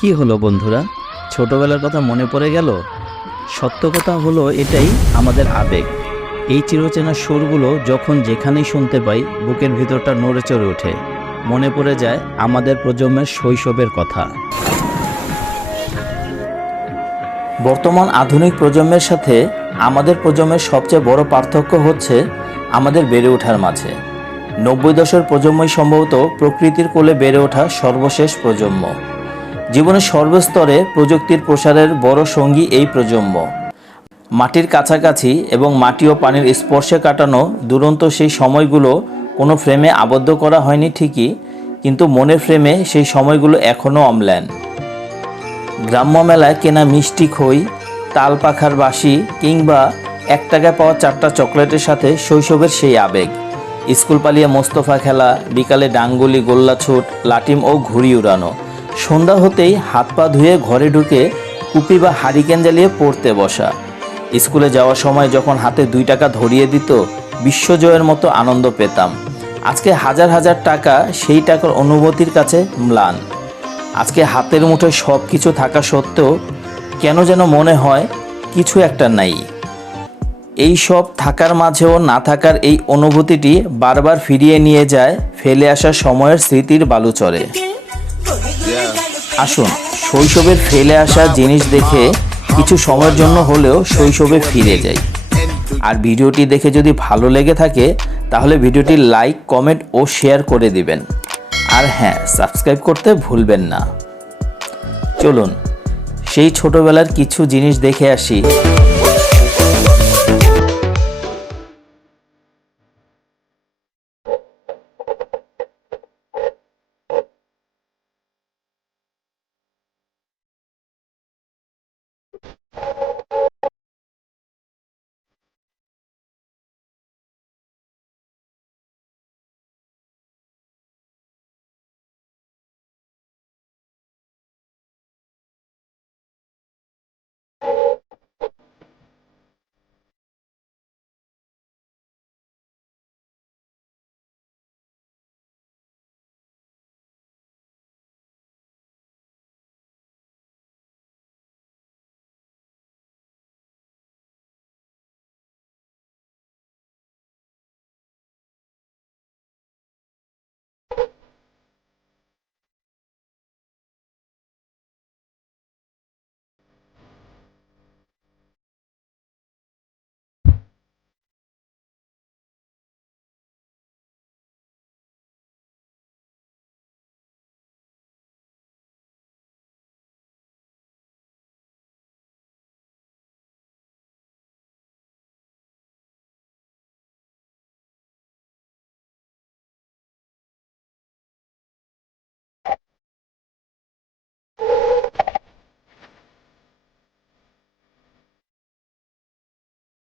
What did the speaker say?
কি হলো বন্ধুরা? ছোটবেলার কথা মনে পড়ে গেল? সত্য কথা হলো এটাই আমাদের আবেগ। এই চিরচেনা সুরগুলো যখন যেখানেই শুনতে পাই, বুকের ভিতরটা নড়ে চড়ে ওঠে। মনে পড়ে যায় আমাদের প্রজন্মের শৈশবের কথা। বর্তমান আধুনিক প্রজন্মের সাথে আমাদের প্রজন্মের সবচেয়ে বড় পার্থক্য হচ্ছে আমাদের বেড়ে ওঠার মাঝে। নব্বই দশের প্রজন্মই সম্ভবত প্রকৃতির কোলে বেড়ে ওঠা সর্বশেষ প্রজন্ম। জীবনের সর্বস্তরে প্রযুক্তির প্রসারের বড় সঙ্গী এই প্রজন্ম। মাটির কাছাকাছি এবং মাটি ও পানির স্পর্শে কাটানো দুরন্ত সেই সময়গুলো কোনো ফ্রেমে আবদ্ধ করা হয়নি ঠিকই, কিন্তু মনের ফ্রেমে সেই সময়গুলো এখনও অম্লান। গ্রাম্য মেলায় কেনা মিষ্টি খই, তাল পাখার বাসি কিংবা এক টাকায় পাওয়া চারটা চকলেটের সাথে শৈশবের সেই আবেগ। স্কুল পালিয়ে মোস্তফা খেলা, বিকালে ডাঙ্গুলি, গোল্লাছুট, লাটিম ও ঘুড়ি উড়ানো। সন্ধ্যা হতেই হাত পা ধুয়ে ঘরে ঢুকে কুপি বা হারিকেন জ্বালিয়ে পড়তে বসা। স্কুলে যাওয়ার সময় যখন হাতে দুই টাকা ধরিয়ে দিত, বিশ্বজয়ের মতো আনন্দ পেতাম। আজকে হাজার হাজার টাকা সেই টাকার অনুভূতির কাছে ম্লান। আজকে হাতের মুঠোয় সব কিছু থাকা সত্ত্বেও কেন যেন মনে হয় কিছু একটা নাই। এই সব থাকার মাঝেও না থাকার এই অনুভূতিটি বারবার ফিরিয়ে নিয়ে যায় ফেলে আসা সময়ের স্মৃতির বালুচরে। আসুন শৈশবের ফেলে আসা জিনিস দেখে কিছু সময়ের জন্য হলেও শৈশবে ফিরে যাই। আর ভিডিওটি দেখে যদি ভালো লেগে থাকে, তাহলে ভিডিওটি লাইক, কমেন্ট ও শেয়ার করে দিবেন। আর হ্যাঁ সাবস্ক্রাইব করতে ভুলবেন না। চলুন, সেই ছোটবেলার কিছু জিনিস দেখে আসি।